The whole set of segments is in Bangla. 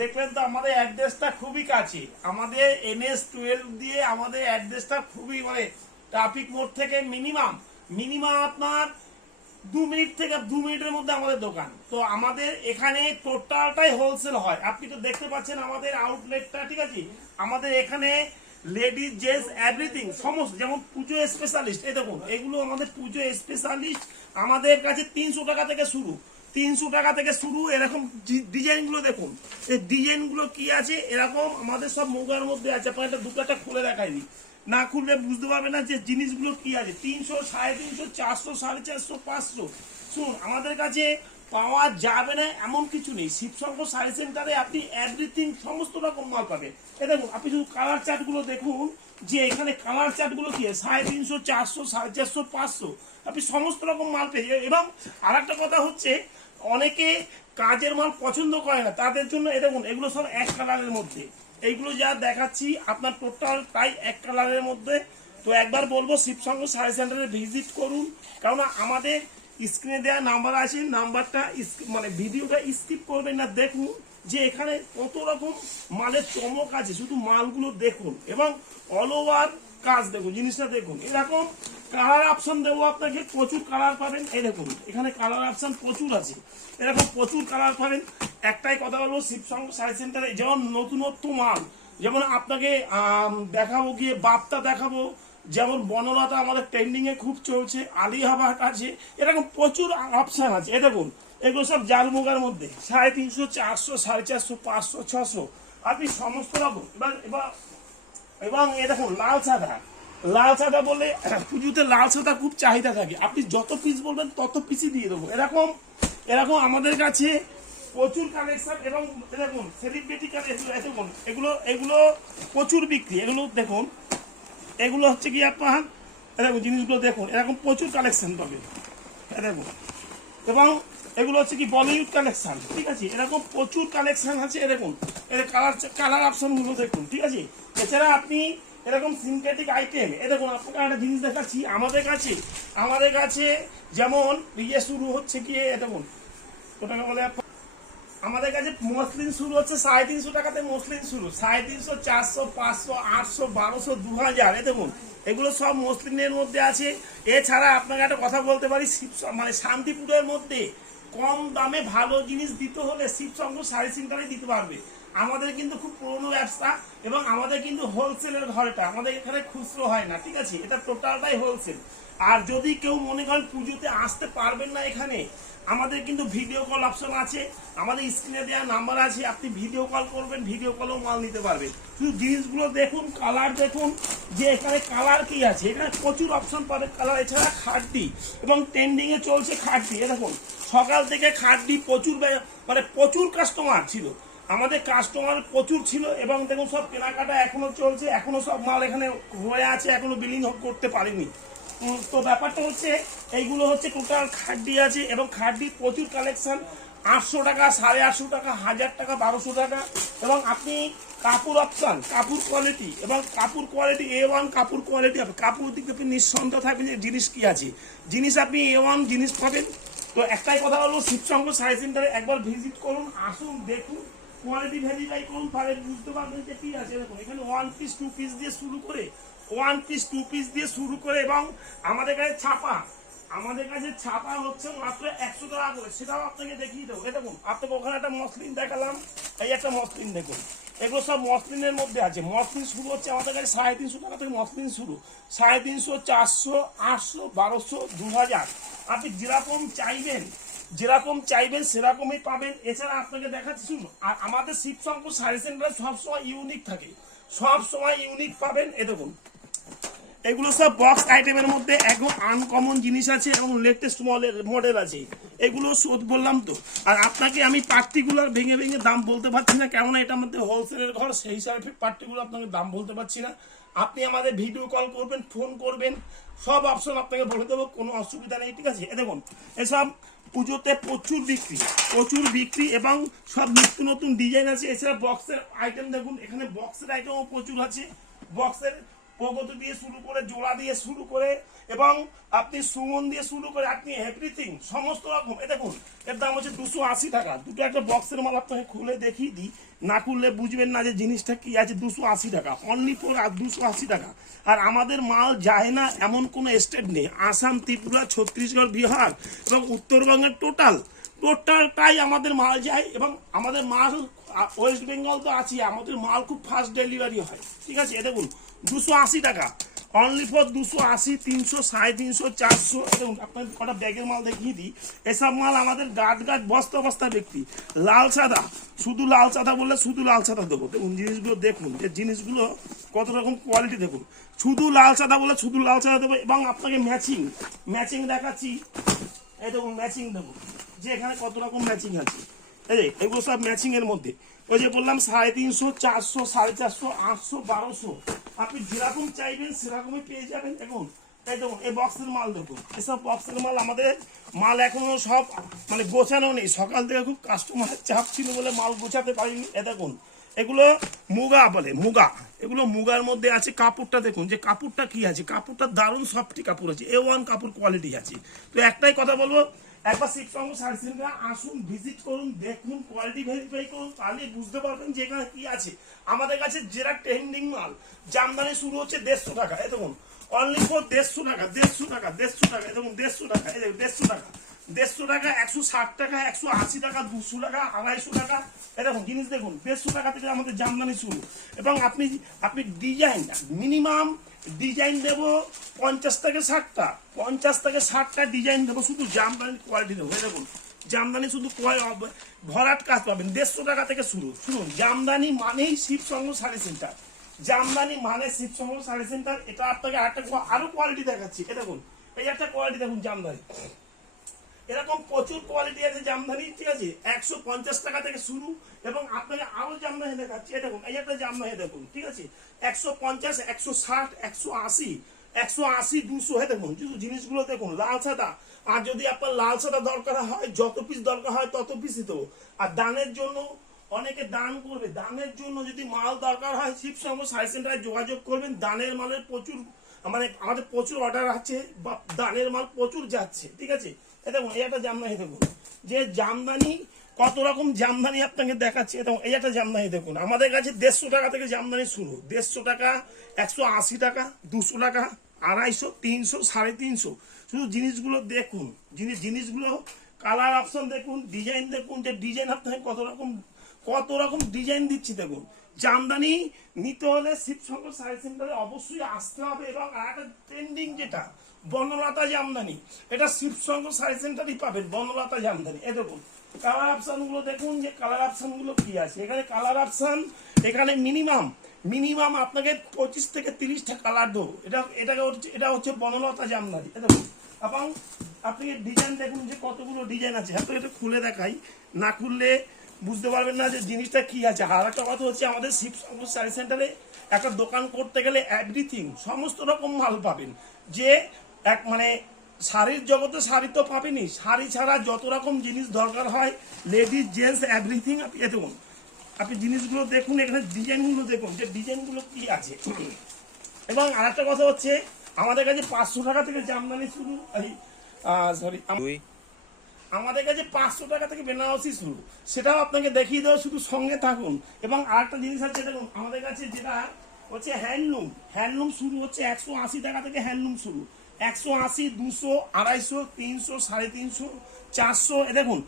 দেখলেন তো আমাদের অ্যাড্রেসটা খুবই কাছে, আমাদের NS-12 দিয়ে আমাদের অ্যাড্রেসটা খুবই মানে ট্রাফিক মোড় থেকে মিনিমাম মিনিমাম আপনার 2 মিনিট থেকে 2 মিনিটের মধ্যে আমাদের দোকান। তো আমাদের এখানে টোটালটাই হোলসেল হয়, আপনি তো দেখতে পাচ্ছেন আমাদের আউটলেটটা, ঠিক আছে। আমাদের এখানে লেডিস জেন্টস এভরিথিং সমস্ত, যেমন পুজো স্পেশালিস্ট, এই দেখুন এগুলো আমাদের পুজো স্পেশালিস্ট, আমাদের কাছে 300 টাকা থেকে শুরু, 300 টাকা থেকে শুরু। এরকম ডিজাইনগুলো দেখুন, এই ডিজাইনগুলো কি আছে, এরকম আমাদের সব মুগার মধ্যে আছে। আপনার একটা দুটো খুলে দেখায়নি, না খুললে বুঝতে পারবে না যে জিনিসগুলো কি আছে। 300, 350, 400, 450, 500। শুনুন, আমাদের কাছে পাওয়া যাবে না এমন কিছু নেই। শিবশঙ্কর শাড়ি সেন্টারে আপনি এভরিথিং সমস্ত রকম মাল পাবেন। এ দেখুন, আপনি শুধু কালার চার্টগুলো দেখুন, যে এখানে কালার চার্টগুলো কি 350, 400, 450, 500, আপনি সমস্ত রকম মাল পেয়ে যাবেন। এবং আর একটা কথা হচ্ছে, অনেকে কাজের মাল পছন্দ করে না, তাদের জন্য এ দেখুন এগুলো সব এক কালারের মধ্যে, এইগুলো যা দেখাচ্ছি আপনার টোটাল প্রায় এক কালারের মধ্যে। তো একবার বলবো শিবশঙ্কর শাড়ি সেন্টারে ভিজিট করুন, কারণ আমাদের স্ক্রিনে দেওয়া নাম্বার আছে, নাম্বারটা মানে ভিডিওটা স্কিপ করবেন না, দেখুন যে এখানে কত রকম মালের চমক আছে, শুধু মালগুলো দেখুন এবং অল ওভার কাজ দেখুন, জিনিসটা দেখুন। এরকম কালার অপশন দেবো আপনাকে, প্রচুর কালার পাবেন। এই দেখুন এখানে কালার অপশন প্রচুর আছে, এরকম প্রচুর কালার পাবেন। একটাই কথা বলবো, শিবশঙ্কর শাড়ি সেন্টারে যেমন নতুনত্ব মাল, যেমন আপনাকে দেখাবো গিয়ে বাপ্তা দেখাবো, যেমন বনলতা আমাদের ট্রেন্ডিং এ খুব চলছে, আলিয়াবাদ আছে, এরকম প্রচুর অপশন আছে। এ দেখুন এগুলো সব জালমুগার মধ্যে 350, 400, 450, 500, 600, আপনি সমস্ত রকম। এবং এ দেখুন লাল সাদা, লাল সাদা বলে পুজোতে লাল সাদা খুব চাহিদা থাকে, আপনি যত পিস বলবেন তত পিসই দিয়ে দেবো। এরকম এরকম আমাদের কাছে প্রচুর কালেকশন। এবং দেখুন সেলিব্রিটি কালেকশন, দেখুন এগুলো এগুলো প্রচুর বিক্রি। এগুলো দেখুন, এগুলো হচ্ছে কি আপনার এরকম জিনিসগুলো দেখুন, এরকম প্রচুর কালেকশন পাবে দেখুন। এবং এগুলো হচ্ছে কি বলিউড কালেকশন, ঠিক আছে, এরকম প্রচুর কালেকশন আছে। এরকম এর কালার অপশনগুলো দেখুন, ঠিক আছে। এছাড়া আপনি এরকম সিনথেটিক আইটেম, এ দেখুন আপনাকে একটা জিনিস দেখাচ্ছি, আমাদের কাছে যেমন ইয়ে শুরু হচ্ছে কি, দেখুন ওটাকে বলে আমাদের কাছে মসলিন শুরু হচ্ছে 350 টাকাতে, মসলিন শুরু 350, 400, 500, 800, 1200, 2000। এ দেখুন এগুলো সব মসলিনের মধ্যে আছে। এছাড়া আপনাকে একটা কথা বলতে পারি, মানে শান্তিপুরের মধ্যে কম দামে ভালো জিনিস দিতে হলে শিবশঙ্কর শাড়ি সেন্টারে দিতে পারবে। আমাদের কিন্তু খুব পুরনো ব্যবসা এবং আমাদের কিন্তু হোলসেলের ঘরটা, আমাদের এখানে খুচরো হয় না, ঠিক আছে, এটা টোটালটাই হোলসেল। আর যদি কেউ মনে করেন পুজোতে আসতে পারবেন না এখানে, আমাদের কিন্তু ভিডিও কল অপশন আছে, আমাদের স্ক্রিনে দেওয়া নাম্বার আছে, আপনি ভিডিও কল করবেন, ভিডিও কলেও মাল নিতে পারবেন। শুধু জিনিসগুলো দেখুন, কালার দেখুন, যে এখানে কালার কি আছে, এখানে প্রচুর অপশন পাবেন কালার। এছাড়া খাড্ডি, এবং ট্রেন্ডিং এ চলছে খাড্ডি। এ দেখুন সকাল থেকে খাড্ডি প্রচুর, মানে প্রচুর কাস্টমার ছিল, আমাদের কাস্টমার প্রচুর ছিল। এবং দেখুন সব কেনাকাটা এখনো চলছে, এখনো সব মাল এখানে হয়ে আছে, এখনো বিলিং করতে পারিনি। তো ব্যাপারটা হচ্ছে এইগুলো হচ্ছে টোটাল খাড্ডি আছে, এবং খাড্ডির প্রচুর কালেকশন, 800 টাকা, 850 টাকা, 1000 টাকা, 1200 টাকা। এবং আপনি কাপড় অপশন, কাপড় কোয়ালিটি, এবং কাপড় কোয়ালিটি A1 কাপড় কোয়ালিটি হবে, কাপড় দিকে আপনি নিঃসন্দেহ থাকবেন যে জিনিস কি আছে, জিনিস আপনি A1 জিনিস পাবেন। তো একটাই কথা বলবো, শিবশঙ্কর শাড়ি সেন্টারে একবার ভিজিট করুন, আসুন, দেখুন, কোয়ালিটি ভেরিফাই করুন, তাহলে বুঝতে পারবেন যে কি আছে। দেখুন এখানে 1 পিস 2 পিস দিয়ে শুরু করে, 1 পিস 2 পিস দিয়ে শুরু করে, এবং আমাদের কাছে ছাপা হচ্ছে মাত্র 100 টাকা করে, সেটাও আপনাকে দেখিয়ে দেবো। এই দেখুন আপনাকে ওখানে একটা মসলিন দেখালাম, এই একটা মসলিন দেখুন, এগুলো সব মসলিনের মধ্যে আছে। মসলিন শুরু হচ্ছে আমাদের কাছে 350 টাকা থেকে, মসলিন শুরু 350, 400, 800, 1200, 2000। আপনি যেরকম চাইবেন সেরকমই পাবেন। এছাড়া আপনাকে দেখাচ্ছি, শুনুন, আর আমাদের শিবশঙ্কর শাড়ি সেন্টারে সবসময় ইউনিক থাকে, সবসময় ইউনিক পাবেন। এ দেখুন এগুলো সব বক্স আইটেমের মধ্যে একদম আনকমন জিনিস আছে, এবং লেটেস্ট মডেল আছে। এগুলো শোধ বললাম তো। আর আপনাকে আমি পার্টিকুলার ভেঙে ভেঙে দাম বলতে পারছি না, কেননা এটা আমাদের হোলসেলের ঘর, সেই হিসাবে পার্টিকুলার আপনাকে দাম বলতে পারছি না। আপনি আমাদের ভিডিও কল করবেন, ফোন করবেন, সব অপশন আপনাকে বলে দেবো, কোনো অসুবিধা নেই, ঠিক আছে। এ দেখুন এসব পুজোতে প্রচুর বিক্রি, এবং সব নিত্য নতুন ডিজাইন আছে। এছাড়া বক্সের আইটেম দেখুন, এখানে বক্সের আইটেমও প্রচুর আছে, বক্সের প্রগতি দিয়ে শুরু করে, জোড়া দিয়ে শুরু করে, এবং আপনি সুমন দিয়ে শুরু করে, আপনি এভরিথিং সমস্ত রকম। এ দেখুন, এর দাম হচ্ছে 280 টাকা। দুটো একটা বক্সের মাল আপনাকে খুলে দেখিয়ে দিই, না খুললে বুঝবেন না যে জিনিসটা কি আছে। 280 টাকা অনলি ফর, আর 280 টাকা। আর আমাদের মাল যায় না এমন কোনো স্টেট নেই। আসাম, ত্রিপুরা, ছত্তিশগড়, বিহার এবং উত্তরবঙ্গের টোটালটাই আমাদের মাল যায়। এবং আমাদের মাল ওয়েস্ট বেঙ্গল তো আছে, আমাদের মাল খুব ফাস্ট ডেলিভারি হয়, ঠিক আছে। এ দেখুন 280 টাকা অনলি ফর 280, 300, 350, 400। দেখুন আপনাদের কটা ব্যাগের মাল দেখিয়ে দিই। এসব মাল আমাদের গাট বস্তা বস্তা ব্যক্তি। লাল সাদা, শুধু লাল সাদা বললে শুধু লাল সাদা দেবো। দেখুন জিনিসগুলো দেখুন, যে জিনিসগুলো কত রকম কোয়ালিটি দেখুন। শুধু লাল সাদা বলে শুধু লাল সাদা দেবো। এবং আপনাকে ম্যাচিং দেখাচ্ছি। এই দেখুন ম্যাচিং দেবো, যে এখানে কত রকম ম্যাচিং আছে। এই এগুলো সব ম্যাচিং এর মধ্যে। ওই যে বললাম 350, 400, 450, 800, 1200, আপনি যেরকম চাইবেন সেরকমই পেয়ে যাবেন। দেখুন এই দেখুন, এই বক্সের মাল দেখুন। এসব বক্সের মাল আমাদের মাল এখনো সব মানে গোছানো নেই। সকাল থেকে খুব কাস্টমারের চাপ ছিল বলে মাল গোছাতে পারিনি। এ দেখুন এগুলো মুগা বলে, মুগা। এগুলো মুগার মধ্যে আছে। কাপড়টা দেখুন, যে কাপড়টা কি আছে, কাপড়টা দারুণ সফটি কাপড় আছে, A1 কাপড় কোয়ালিটি আছে। তো একটাই কথা বলবো, একবার শিবসঙ্গ শাড়ি সেন্টারে আসুন, ভিজিট করুন, দেখুন, কোয়ালিটি ভেরিফাই করুন, তাহলে বুঝতে পারবেন যে এখানে কি আছে। আমাদের কাছে যেটা ট্রেন্ডিং মাল, জামদানি শুরু হচ্ছে 150 টাকা। এই দেখুন অনলি ফর 150 টাকা, 150 টাকা, 150 টাকা। এই দেখুন 150 টাকা, এই দেখুন 150 টাকা, 150 টাকা, 160 টাকা, 180 টাকা, 200 টাকা, 250 টাকা। এই দেখুন জিনিস দেখুন, 150 টাকা থেকে আমাদের জামদানি শুরু। এবং আপনি ডিজাইন মিনিমাম ডিজাইন দেবো 50 থেকে 60টা, 50 থেকে 60টা ডিজাইন দেবো, শুধু জামদানি কোয়ালিটি দেবো। এই দেখুন জামদানি শুধু ভরাট কাজ পাবেন। 150 টাকা থেকে শুরু। শুনুন, জামদানি মানেই শিবসঙ্গ শাড়ি সেন্টার, জামদানি মানে শিবসঙ্গ শাড়ি সেন্টার। এটা আপনাকে আরো কোয়ালিটি দেখাচ্ছি। এ দেখুন, এই একটা কোয়ালিটি দেখুন জামদানি, এরকম প্রচুর কোয়ালিটি আছে জামদানি, ঠিক আছে। 150 টাকা থেকে শুরু। এবং আপনাকে আরো জামদানি দেখাচ্ছি। এই দেখুন, এই একটা জামদানি দেখুন, ঠিক আছে। 150, 160, 180, 180, 200। হ্যাঁ দেখুন জিনিসগুলো দেখুন, লাল সাদা। আর যদি আপনার লাল সাদা দরকার হয়, যত পিস দরকার হয় তত পিসই দেবো। আর দানের জন্য অনেকে দান করবে, দানের জন্য যদি মাল দরকার হয় শিবসঙ্গ শাড়ি সেন্টারে যোগাযোগ করবেন। দানের মালের প্রচুর, মানে আমাদের প্রচুর অর্ডার আছে, বা দানের মাল প্রচুর যাচ্ছে, ঠিক আছে। এই দেখুন এই একটা জামদানি দেখুন, যে জামদানি কত রকম জামদানি আপনাকে দেখাচ্ছে। এবং এই একটা জামদানি দেখুন, আমাদের কাছে 150 টাকা থেকে জামদানি শুরু। 150 টাকা, 180 টাকা, 200 টাকা, 250, 300, 350। শুধু জিনিসগুলো দেখুন, জিনিসগুলো কালার অপশন দেখুন, ডিজাইন দেখুন, যে ডিজাইন আপনাকে কত রকম ডিজাইন দিচ্ছি। দেখুন জামদানি নিতে হলে শিবসঙ্গ শাড়ি সেন্টারে অবশ্যই আসতে হবে। এবং একটা ট্রেন্ডিং যেটা বনলতা জামদানি, এটা শিবসঙ্গ শাড়ি সেন্টারই পাবেন, বনলতা জামদানি। এই দেখুন কালার অপশন গুলো দেখুন, যে কালার অপশন গুলো কি আছে এখানে। কালার অপশন এখানে মিনিমাম আপনাকে 25 থেকে 30টা কালার দেবো। এটা হচ্ছে বনলতা জামদানি। এই দেখুন, এবং আপনি ডিজাইন দেখুন, যে কতগুলো ডিজাইন আছে। হয়তো এটা খুলে দেখাই, না খুললে বুঝতে পারবেন না যে জিনিসটা কি আছে। আর একটা কথা হচ্ছে, আমাদের শিবসঙ্গ শাড়ি সেন্টারে একটা দোকান করতে গেলে এভরিথিং সমস্ত রকম মাল পাবেন। যে এক মানে শাড়ির জগতে শাড়ি তো পাবেনই, শাড়ি ছাড়া যত রকম জিনিস দরকার হয়, লেডিস জেন্টস এভরিথিং। আপনি দেখুন, আপনি জিনিসগুলো দেখুন, এখানে ডিজাইনগুলো দেখুন, যে ডিজাইনগুলো কি আছে। এবং আরেকটা কথা হচ্ছে, আমাদের কাছে 500 টাকা থেকে জামদানি শুরু। আমাদের কাছে 500 টাকা থেকে বেনারসি শুরু, সেটাও আপনাকে দেখিয়ে দেবো, শুধু সঙ্গে থাকুন। এবং আরেকটা জিনিস আছে দেখুন, আমাদের কাছে যেটা হচ্ছে হ্যান্ডলুম শুরু হচ্ছে 180 টাকা থেকে। হ্যান্ডলুম শুরু 180, 200, 250, 300, 350, 400। দেখুন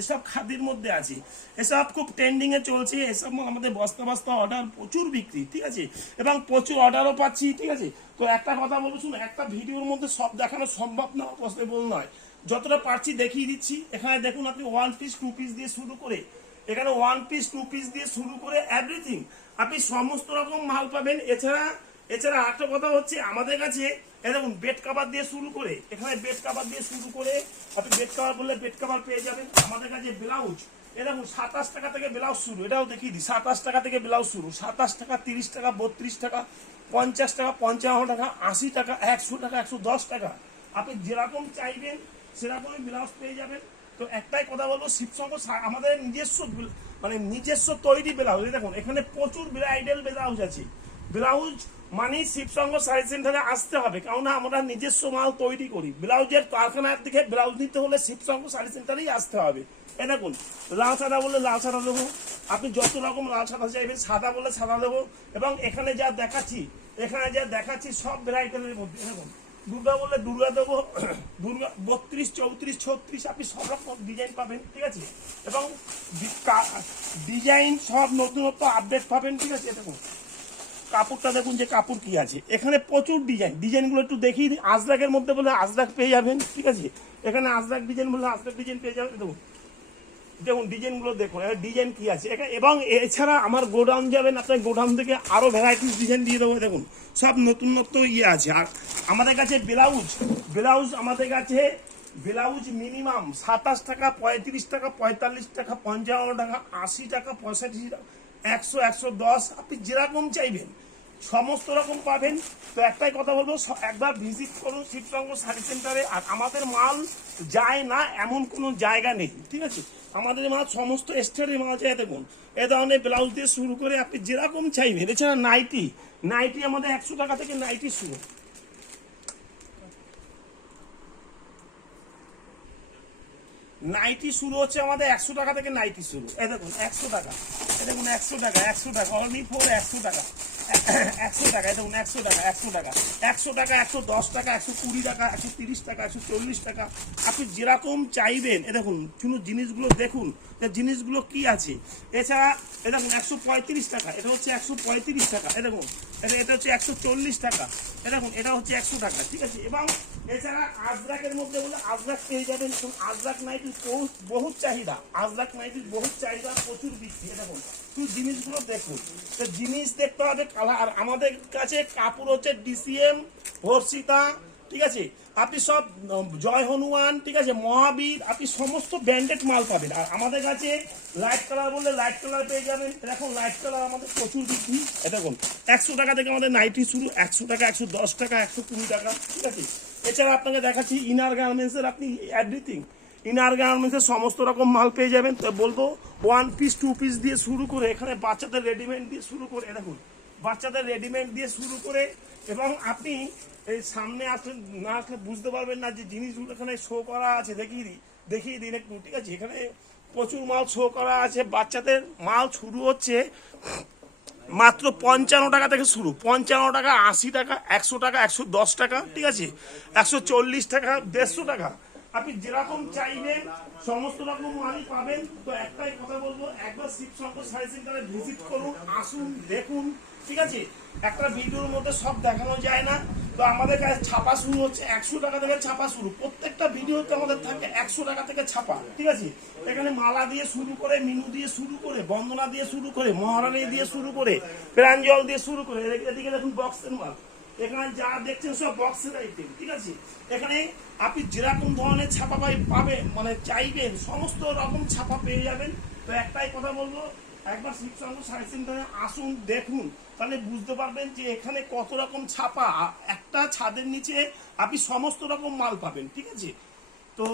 এসব খাদির মধ্যে আছে, এসব খুব ট্রেন্ডিং এ চলছে। এসব আমাদের বস্তা অর্ডার প্রচুর বিক্রি, ঠিক আছে। এবং প্রচুর অর্ডারও পাচ্ছি, ঠিক আছে। তো একটা কথা বলবো, শুনুন, একটা ভিডিওর মধ্যে সব দেখানো সম্ভব না, পসিবল নয়। যতটা পারছি দেখিয়ে দিচ্ছি। এখানে দেখুন, আপনি 1 পিস 2 পিস দিয়ে শুরু করে, এখানে 1 পিস 2 পিস দিয়ে শুরু করে এভরিথিং আপনি সমস্ত রকম মাল পাবেন। এছাড়া একটা কথা হচ্ছে, আমাদের কাছে দেখুন বেড কাভার দিয়ে শুরু করে, এখানে বেড কাভার দিয়ে শুরু করে, আপনি বেড কাভার বললে বেড কাভার পেয়ে যাবেন। আমাদের কাছে ব্লাউজ, দেখুন 27 টাকা থেকে ব্লাউজ শুরু। এটাও দেখিয়ে দিই, 27 টাকা থেকে ব্লাউজ শুরু। 27 টাকা, 30 টাকা, 32 টাকা, 50 টাকা, 55 টাকা, 80 টাকা, 100 টাকা, 110 টাকা। আপনি যেরকম চাইবেন সেরকমই ব্লাউজ পেয়ে যাবেন। তো একটাই কথা বলবো, শিবসঙ্গ আমাদের নিজস্ব তৈরি ব্লাউজ। দেখুন এখানে প্রচুর ব্রাইডাল ব্লাউজ আছে, ব্লাউজ মানে শিবসঙ্গ শাড়ি সেন্টারে আসতে হবে, কারণ আমরা নিজস্ব মাল তৈরি করি। ব্লাউজের কারখানার দিকে ব্লাউজ নিতে হলে শিবসঙ্গ শাড়ি সেন্টারেই আসতে হবে। এ দেখুন, লাল সাদা বলে লাল সাদা দেবো, আপনি যত রকম লাল সাদা চাইবেন, সাদা বলে সাদা দেবো। এবং এখানে যা দেখাচ্ছি সব ভ্যারাইটির মধ্যে দেখুন, দুর্গা বলে দুর্গা দেবো, দুর্গা 32, 34, 36 আপনি সব রকম ডিজাইন পাবেন, ঠিক আছে। এবং ডিজাইন সব নতুনত্ব আপডেট পাবেন, ঠিক আছে। দেখুন কাপড়টা, দেখুন যে কাপড় কি আছে, এখানে প্রচুর ডিজাইনগুলো একটু দেখিয়ে দিই। আজরাকের মধ্যে বলে আজরাক পেয়ে যাবেন, ঠিক আছে। এখানে আজরাক ডিজাইন বলে আজরাক ডিজাইন পেয়ে যাবেন। দেখুন ডিজাইনগুলো দেখুন, ডিজাইন কি আছে। এবং এছাড়া আমার গোডাউন যাবেন, আপনার গোডাউন থেকে আরও ভ্যারাইটিস ডিজাইন দিয়ে দেবো। দেখুন সব নতুনত্ব আছে। আর আমাদের কাছে ব্লাউজ আমাদের কাছে ব্লাউজ মিনিমাম 27 টাকা, 35 টাকা, 45 টাকা, 55 টাকা, 80 টাকা, 65 টাকা, 100, 110 আপনি যেরকম চাইবেন সমস্ত রকম পাবেন। তো একটাই কথা বলবো, একবার ভিজিট করুন শিবসঙ্গ শাড়ি সেন্টারে। আর আমাদের মাল যায় না এমন কোনো জায়গা নেই, ঠিক আছে। আমাদের মাল সমস্ত স্টেটের মাল যায়। দেখুন এ ধরনের ব্লাউজ দিয়ে শুরু করে আপনি যেরকম চাইবেন। এছাড়া নাইটি আমাদের 100 টাকা থেকে নাইটি শুরু। নাইটি শুরু হচ্ছে আমাদের 100 টাকা থেকে নাইটি শুরু। এই দেখুন 100 টাকা, এই দেখুন 100 টাকা, 100 টাকা অনলি ফর 100 টাকা, 100 টাকা, এই দেখুন 100 টাকা, 100 টাকা, 100 টাকা, 110 টাকা, 120 টাকা, 130 টাকা, 140 টাকা আপনি যেরকম চাইবেন। এ দেখুন শুধু জিনিসগুলো দেখুন, জিনিসগুলো কি আছে। এছাড়া এ দেখুন 135 টাকা, এটা হচ্ছে 135 টাকা। এ দেখুন এটা হচ্ছে 140 টাকা। এ দেখুন এটা হচ্ছে 100 টাকা, ঠিক আছে। এবং এছাড়া আজরাকের মধ্যে বলে আজরাক পেয়ে যাবেন। আজরাক নাইটির বহুত চাহিদা, আজরাক নাইটির বহুত চাহিদা, প্রচুর বিক্রি। দেখুন শুধু জিনিসগুলো দেখুন, তো জিনিস দেখতে হবে কালার। আর আমাদের কাছে কাপড় হচ্ছে ডিসিএম, হর্ষিতা, ঠিক আছে। আপনি সব জয় হনুমান, ঠিক আছে, মহাবীর, আপনি সমস্ত ব্র্যান্ডেড মাল পাবেন। আর আমাদের কাছে লাইট কালার বললে লাইট কালার পেয়ে যাবেন। এখন লাইট কালার আমাদের প্রচুর বিক্রি। দেখুন 100 টাকা থেকে আমাদের নাইটি শুরু, 100 টাকা, 110 টাকা, 120 টাকা, ঠিক আছে। এছাড়া আপনাকে দেখাচ্ছি ইনার গার্মেন্টসের, আপনি এভরিথিং ইনার গার্মেন্টসের সমস্ত রকম মাল পেয়ে যাবেন। তো বলবো 1 পিস 2 পিস দিয়ে শুরু করে, এখানে বাচ্চাদের রেডিমেড দিয়ে শুরু করে, দেখুন বাচ্চাদের রেডিমেড দিয়ে শুরু করে। এবং আপনি এই সামনে আসলে না আসলে বুঝতে পারবেন না যে জিনিসগুলো এখানে শো করা আছে। দেখিয়ে দিন একটু, ঠিক আছে। এখানে প্রচুর মাল শো করা আছে। বাচ্চাদের মাল শুরু হচ্ছে মাত্র 55 টাকা থেকে শুরু, 55 টাকা, 80 টাকা, 100 টাকা, 110 টাকা, ঠিক আছে, 140 টাকা, 150 টাকা আপনি যেরকম চাইবেন সমস্ত রকম মালই পাবেন। তো একটাই কথা বলবো, একবার শিবশঙ্কর শাড়ি সেন্টারে ভিজিট করুন, আসুন, দেখুন, ঠিক আছে। একটা ভিডিওর মধ্যে সব দেখানো যায় না। তো আমাদের কাছে ছাপা শুরু হচ্ছে 100 টাকা থেকে, ছাপা শুরু। প্রত্যেকটা ভিডিওতে আমাদের থাকে 100 টাকা থেকে ছাপা, ঠিক আছে। এখানে মালা দিয়ে শুরু করে, মিনু দিয়ে শুরু করে, বন্দনা দিয়ে শুরু করে, মহারানী দিয়ে শুরু করে, প্রাঞ্জল দিয়ে শুরু করে, এদিকে দেখুন বক্সের মাল। এখানে যা দেখছেন সব বক্সের আইটেম, ঠিক আছে। এখানে আপনি যেরকম ধরনের ছাপা পাবেন, মানে চাইবেন সমস্ত রকম ছাপা পেয়ে যাবেন। তো একটাই কথা বলবো, একবার শিবশঙ্কর শাড়ি সেন্টারে আসুন, দেখুন, তাহলে বুঝতে পারবেন যে এখানে কত রকম ছাপা। একটা ছাদের নিচে আপনি সমস্ত রকম মাল পাবেন, ঠিক আছে। তো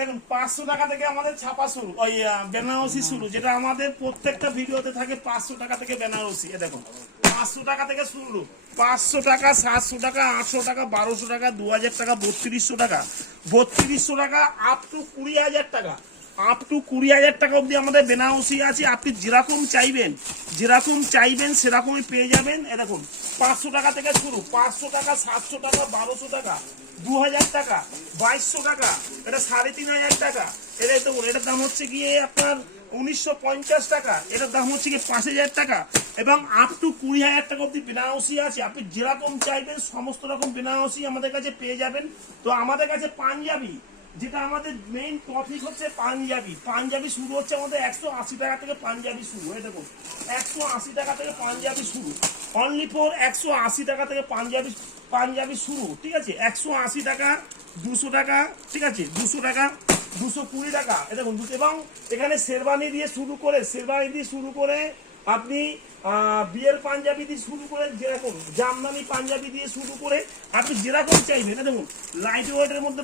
দেখুন 500 টাকা থেকে আমাদের ছাপা শুরু, ওই বেনারসি শুরু, যেটা আমাদের প্রত্যেকটা ভিডিওতে থাকে। 500 টাকা থেকে বেনারসি, দেখুন 500 টাকা থেকে শুরু, 500 টাকা, 700 টাকা, 800 টাকা, 1200 টাকা, 2000 টাকা, 3200 টাকা, 3200 টাকা, আপ টু 20,000 টাকা, আপ টু 20,000 টাকা অবধি আমাদের বেনারসি আছে। আপনি যেরকম চাইবেন সেরকমই পেয়ে যাবেন। দেখুন 500 টাকা থেকে শুরু, 500 টাকা, 700 টাকা, 1200 টাকা, 2000 টাকা, 2200 টাকা, এটা 3500 টাকা। এটাই তো এটার দাম হচ্ছে গিয়ে আপনার 1950 টাকা, এটার দাম হচ্ছে গিয়ে 5000 টাকা। এবং আপ টু 20,000 টাকা অব্দি বেনারসি আছে। আপনি যেরকম চাইবেন সমস্ত রকম বেনারসি আমাদের কাছে পেয়ে যাবেন। তো আমাদের কাছে পাঞ্জাবি, যেটা আমাদের মেইন টপিক হচ্ছে পাঞ্জাবি শুরু হচ্ছে আমাদের 180 টাকা থেকে পাঞ্জাবি শুরু। এই দেখুন 180 টাকা থেকে পাঞ্জাবি শুরু, অনলি ফর 180 টাকা থেকে পাঞ্জাবি শুরু, ঠিক আছে। 180 টাকা, 200 টাকা, ঠিক আছে, 200 টাকা, 220 টাকা। এই দেখুন। এবং এখানে শেরবানি দিয়ে শুরু করে আপনি বিয়ের পাঞ্জাবি দিয়ে শুরু করে যেরকম জামদানি পাঞ্জাবি দিয়ে শুরু করে আপনি যেরকম চাইবেন, দেখুন লাইট ওয়েটের মধ্যে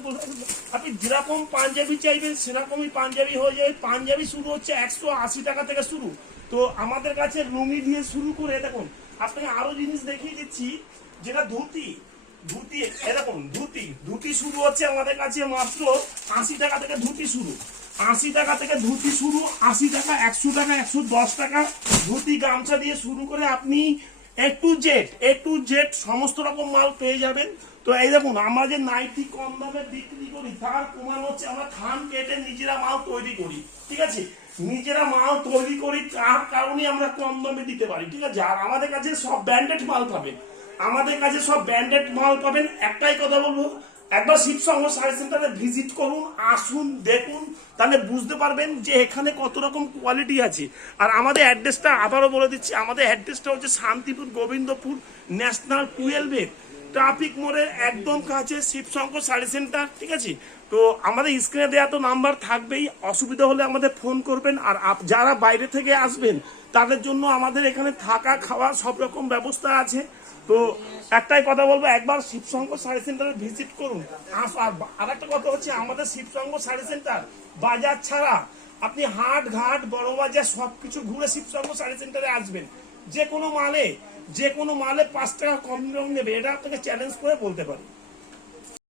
আপনি যেরকম পাঞ্জাবি চাইবেন সেরকমই পাঞ্জাবি হয়ে যায়। পাঞ্জাবি শুরু হচ্ছে 180 টাকা থেকে শুরু। তো আমাদের কাছে লুঙ্গি দিয়ে শুরু করে দেখুন, আপনাকে আরো জিনিস দেখিয়ে দিচ্ছি, যেটা ধুতি, ধুতি এরকম ধুতি শুরু হচ্ছে আমাদের কাছে মাত্র 80 টাকা থেকে ধুতি শুরু। 80 টাকা থেকে ধুতি শুরু, 80 টাকা, 100 টাকা, 110 টাকা ধুতি গামছা দিয়ে শুরু করে আপনি এ টু জেড সমস্ত রকম মাল পেয়ে যাবেন। তো এই দেখুন, আমরা যে নাইটি কম দামে বিক্রি করি তার প্রমাণ হচ্ছে আমরা থান কেটে নিজেরা মাল তৈরি করি, ঠিক আছে? নিজেরা মাল তৈরি করি, তার কারণে আমরা কম দামে দিতে পারি, ঠিক আছে? আর আমাদের কাছে সব ব্র্যান্ডেড মাল পাবেন, আমাদের কাছে সব ব্র্যান্ডেড মাল পাবেন। একটাই কথা বলবো, একবার শিবসংঘ শাড়ি সেন্টারে ভিজিট করুন, আসুন, দেখুন, তাহলে বুঝতে পারবেন যে এখানে কত রকম কোয়ালিটি আছে। আর আমাদের অ্যাড্রেসটা আবারও বলে দিচ্ছি, আমাদের অ্যাড্রেসটা হচ্ছে শান্তিপুর গোবিন্দপুর ন্যাশনাল 12-এর ট্রাফিক মোড়ের একদম কাছে শিবসংঘ শাড়ি সেন্টার, ঠিক আছে? তো আমাদের স্ক্রিনে দেওয়া তো নাম্বার থাকবেই, অসুবিধা হলে আমাদের ফোন করবেন। আর যারা বাইরে থেকে আসবেন তাদের জন্য আমাদের এখানে থাকা খাওয়া সব রকম ব্যবস্থা আছে। তো একটাই কথা বলবো, একবার শিবসংঘ শাড়ি সেন্টারে ভিজিট করুন। আর একটা কথা হচ্ছে, আমাদের শিবসংঘ শাড়ি সেন্টার বাজার ছাড়া আপনি হাট ঘাট বড় বাজার সবকিছু ঘুরে শিবসংঘ শাড়ি সেন্টারে আসবেন। যে কোনো মালে 5 টাকা কম নেবে, এটা আপনাকে চ্যালেঞ্জ করে বলতে পারি।